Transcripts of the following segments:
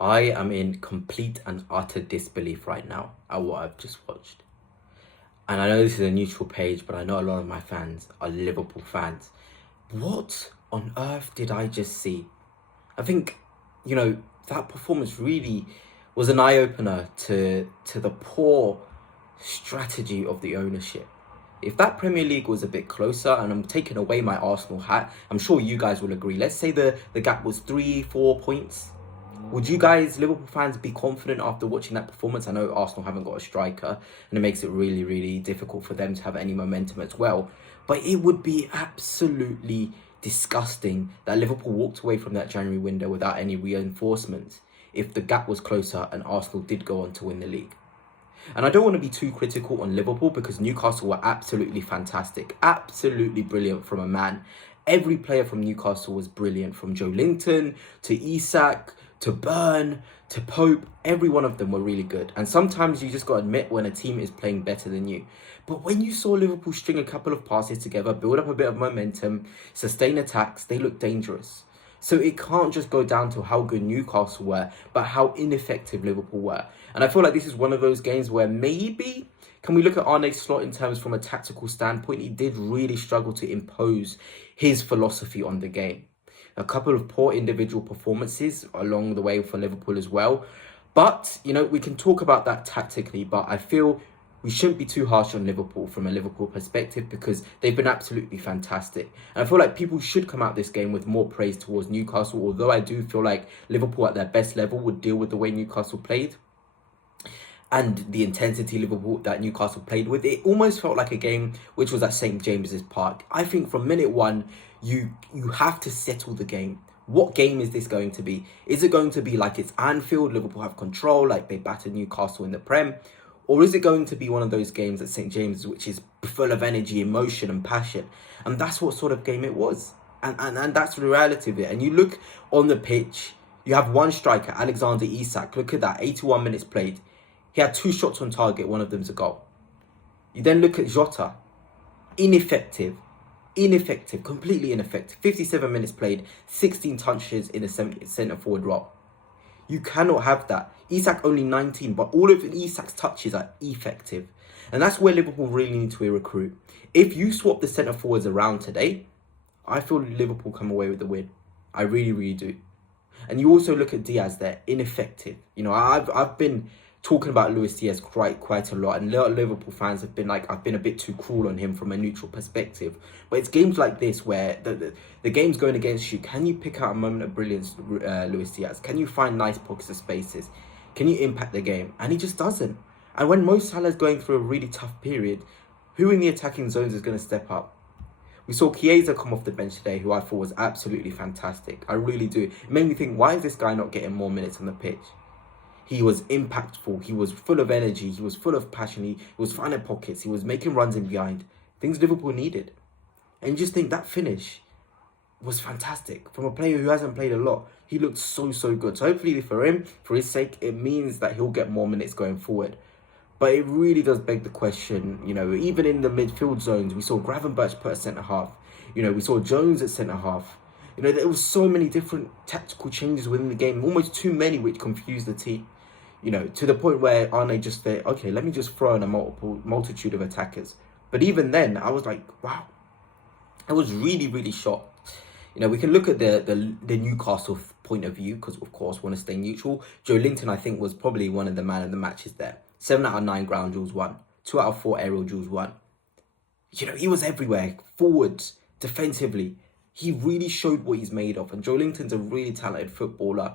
I am in complete and utter disbelief right now at what I've just watched. And I know this is a neutral page, but I know a lot of my fans are Liverpool fans. What on earth did I just see? I think, that performance really was an eye-opener to the poor strategy of the ownership. If that Premier League was a bit closer, and I'm taking away my Arsenal hat, I'm sure you guys will agree. Let's say the gap was 3, 4 points. Would you guys, Liverpool fans, be confident after watching that performance? I know Arsenal haven't got a striker, and it makes it really, really difficult for them to have any momentum as well. But it would be absolutely disgusting that Liverpool walked away from that January window without any reinforcements if the gap was closer and Arsenal did go on to win the league. And I don't want to be too critical on Liverpool because Newcastle were absolutely fantastic, absolutely brilliant from a man. Every player from Newcastle was brilliant, from Joe Linton to Isak to Burn to Pope. Every one of them were really good. And sometimes you just got to admit when a team is playing better than you. But when you saw Liverpool string a couple of passes together, build up a bit of momentum, sustain attacks, they looked dangerous. So it can't just go down to how good Newcastle were, but how ineffective Liverpool were. And I feel like this is one of those games where maybe, can we look at Arne Slot in terms from a tactical standpoint? He did really struggle to impose his philosophy on the game. A couple of poor individual performances along the way for Liverpool as well. But, we can talk about that tactically, but I feel we shouldn't be too harsh on Liverpool from a Liverpool perspective because they've been absolutely fantastic. And I feel like people should come out this game with more praise towards Newcastle, although I do feel like Liverpool at their best level would deal with the way Newcastle played and the intensity Liverpool that Newcastle played with. It almost felt like a game which was at St. James's Park. I think from minute one, you have to settle the game. What game is this going to be? Is it going to be like it's Anfield, Liverpool have control, like they battered Newcastle in the Prem? Or is it going to be one of those games at St. James's which is full of energy, emotion and passion? And that's what sort of game it was. And that's the reality of it. And you look on the pitch, you have one striker, Alexander Isak. Look at that, 81 minutes played. He had 2 shots on target, one of them's a goal. You then look at Jota, ineffective, completely ineffective. 57 minutes played, 16 touches in a centre forward role. You cannot have that. Isak only 19, but all of Isak's touches are effective. And that's where Liverpool really need to recruit. If you swap the centre forwards around today, I feel Liverpool come away with the win. I really, really do. And you also look at Diaz there, ineffective. I've been talking about Luis Diaz quite a lot, and a lot of Liverpool fans have been like, I've been a bit too cruel on him from a neutral perspective. But it's games like this where the game's going against you. Can you pick out a moment of brilliance, Luis Diaz? Can you find nice pockets of spaces? Can you impact the game? And he just doesn't. And when Mo Salah's going through a really tough period, who in the attacking zones is going to step up? We saw Chiesa come off the bench today, who I thought was absolutely fantastic. I really do. It made me think, why is this guy not getting more minutes on the pitch? He was impactful. He was full of energy. He was full of passion. He was finding pockets. He was making runs in behind. Things Liverpool needed. And you just think that finish was fantastic. From a player who hasn't played a lot, he looked so good. So hopefully for him, for his sake, it means that he'll get more minutes going forward. But it really does beg the question, even in the midfield zones, we saw Gravenberch put a centre-half. We saw Jones at centre-half. There was so many different tactical changes within the game, almost too many, which confused the team. To the point where Arne just said, okay, let me just throw in a multitude of attackers. But even then, I was like, wow. I was really, really shocked. We can look at the Newcastle point of view, because, of course, want to stay neutral. Joe Linton, I think, was probably one of the man of the matches there. 7 out of 9 ground duels won. 2 out of 4 aerial duels won. He was everywhere. Forwards, defensively. He really showed what he's made of. And Joe Linton's a really talented footballer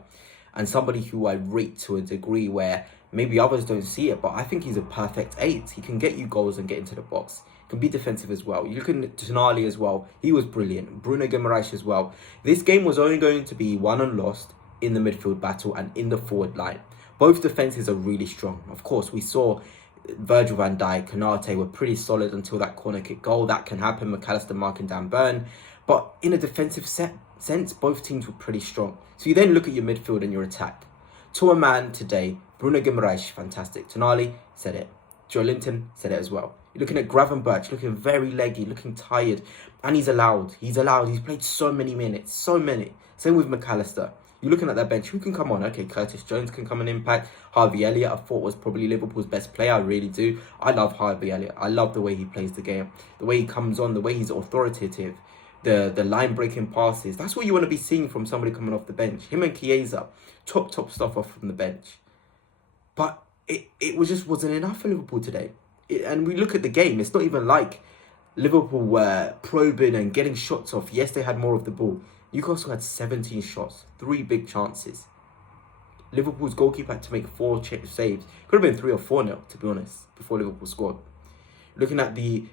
and somebody who I rate to a degree where maybe others don't see it, but I think he's a perfect 8. He can get you goals and get into the box. He can be defensive as well. You look at Tonali as well. He was brilliant. Bruno Guimaraes as well. This game was only going to be won and lost in the midfield battle and in the forward line. Both defenses are really strong. Of course, we saw Virgil van Dijk, Konate were pretty solid until that corner kick goal. That can happen. McAllister marking down Burn. But in a defensive sense, both teams were pretty strong. So you then look at your midfield and your attack. To a man today, Bruno Guimaraes, fantastic. Tonali, said it. Joe Linton said it as well. You're looking at Gravenberch, looking very leggy, looking tired. And he's allowed. He's played so many minutes, so many. Same with McAllister. You're looking at that bench. Who can come on? Okay, Curtis Jones can come and impact. Harvey Elliott, I thought, was probably Liverpool's best player. I really do. I love Harvey Elliott. I love the way he plays the game. The way he comes on. The way he's authoritative. The line-breaking passes. That's what you want to be seeing from somebody coming off the bench. Him and Chiesa. Top stuff off from the bench. But it wasn't enough for Liverpool today. And we look at the game. It's not even like Liverpool were probing and getting shots off. Yes, they had more of the ball. Newcastle had 17 shots, 3 big chances. Liverpool's goalkeeper had to make 4 saves. Could have been 3 or 4-0, to be honest, before Liverpool scored. Looking at the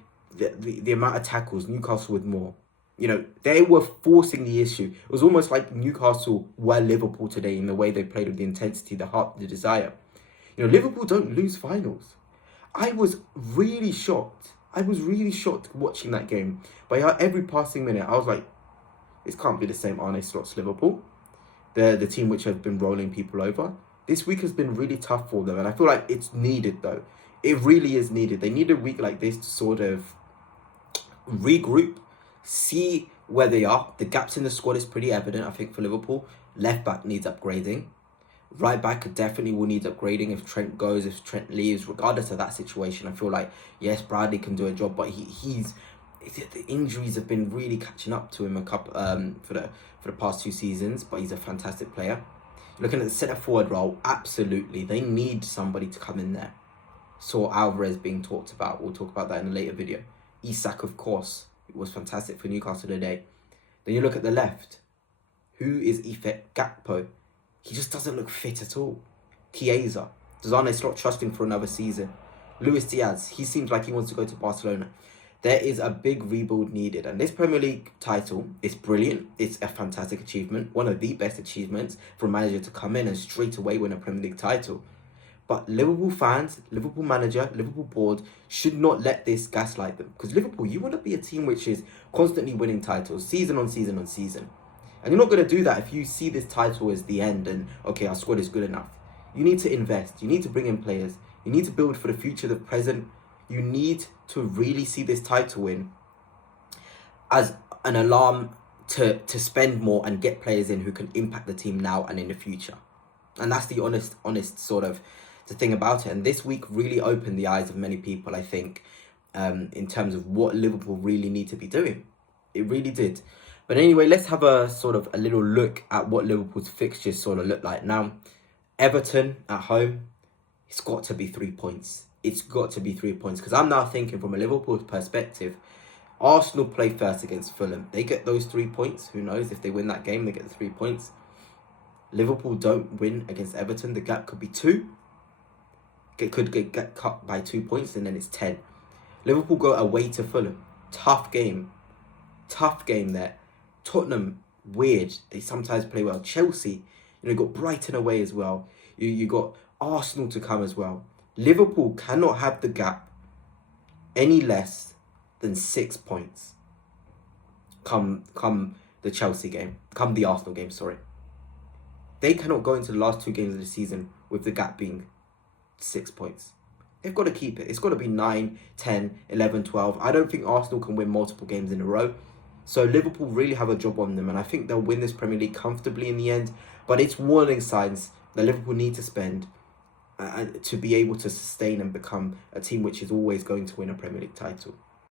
amount of tackles, Newcastle with more. You know, they were forcing the issue. It was almost like Newcastle were Liverpool today in the way they played, with the intensity, the heart, the desire. You know, Liverpool don't lose finals. I was really shocked. Watching that game. By every passing minute, I was like, this can't be the same Arne Slot's Liverpool. The team which has been rolling people over. This week has been really tough for them. And I feel like it's needed, though. It really is needed. They need a week like this to sort of regroup, see where they are. The gaps in the squad is pretty evident, I think, for Liverpool. Left back needs upgrading. Right back definitely will need upgrading if Trent goes, if Trent leaves. Regardless of that situation, I feel like, yes, Bradley can do a job, but the injuries have been really catching up to him for the past 2 seasons, but he's a fantastic player. Looking at the centre forward role, absolutely, they need somebody to come in there. Saw Alvarez being talked about. We'll talk about that in a later video. Isak, of course, it was fantastic for Newcastle today. Then you look at the left. Who is Ife Gakpo? He just doesn't look fit at all. Chiesa, does Arne Slot trust him for another season? Luis Diaz, he seems like he wants to go to Barcelona. There is a big rebuild needed. And this Premier League title is brilliant. It's a fantastic achievement. One of the best achievements for a manager to come in and straight away win a Premier League title. But Liverpool fans, Liverpool manager, Liverpool board should not let this gaslight them. Because Liverpool, you want to be a team which is constantly winning titles, season on season on season. And you're not going to do that if you see this title as the end and, okay, our squad is good enough. You need to invest. You need to bring in players. You need to build for the future, the present. You need to really see this title win as an alarm to spend more and get players in who can impact the team now and in the future. And that's the honest sort of the thing about it. And this week really opened the eyes of many people, I think, in terms of what Liverpool really need to be doing. It really did. But anyway, let's have a little look at what Liverpool's fixtures sort of look like now. Everton at home, it's got to be 3 points. It's got to be 3 points. Because I'm now thinking from a Liverpool perspective, Arsenal play first against Fulham. They get those 3 points. Who knows? If they win that game, they get the 3 points. Liverpool don't win against Everton. The gap could be 2. It could get cut by 2 points and then it's 10. Liverpool go away to Fulham. Tough game there. Tottenham, weird. They sometimes play well. Chelsea, you got Brighton away as well. You got Arsenal to come as well. Liverpool cannot have the gap any less than 6 points. Come the Chelsea game. Come the Arsenal game, sorry. They cannot go into the last 2 games of the season with the gap being 6 points. They've got to keep it. It's got to be 9, 10, 11, 12. I don't think Arsenal can win multiple games in a row. So Liverpool really have a job on them. And I think they'll win this Premier League comfortably in the end. But it's warning signs that Liverpool need to spend to be able to sustain and become a team which is always going to win a Premier League title.